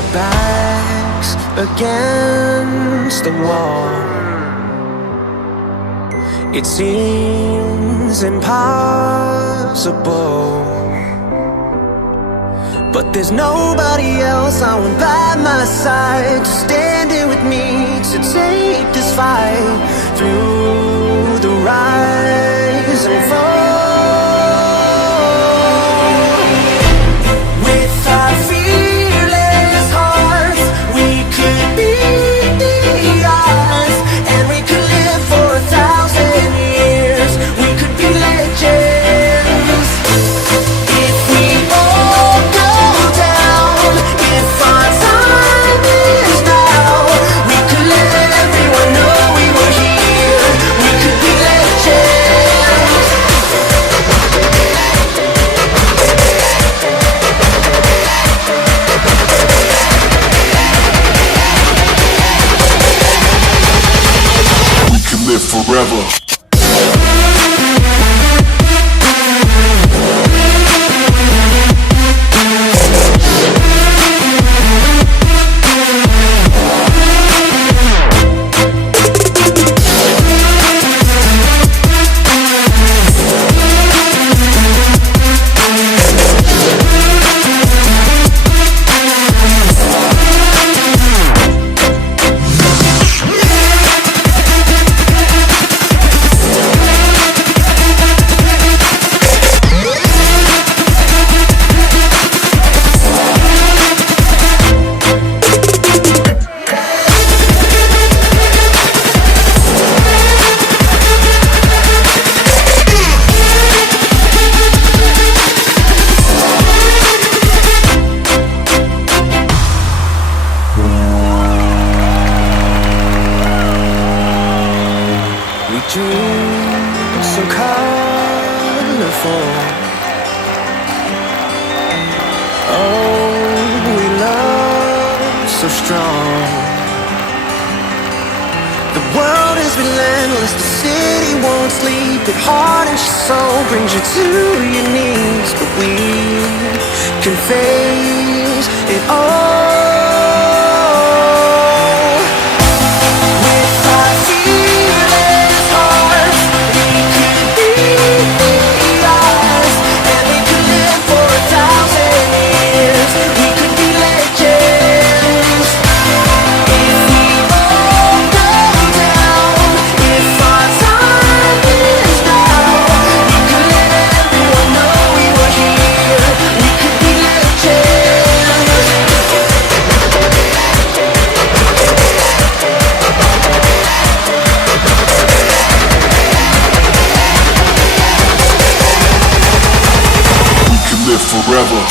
Our backs against the wall. It seems impossible, but there's nobody else I want by my side to stand here with me, to take this fight through the rise and fall. With our fearless hearts, we could beat the odds, and we could live for 1,000 years. We could be legends if we all go down. If our time is now, we could let everyone know we were here. We could be legends. We can live forever. Dreams so colorful. Oh, we love so strong. The world is relentless, the city won't sleep. It hardens your soul, brings you to your knees. But we can face it all. Live forever.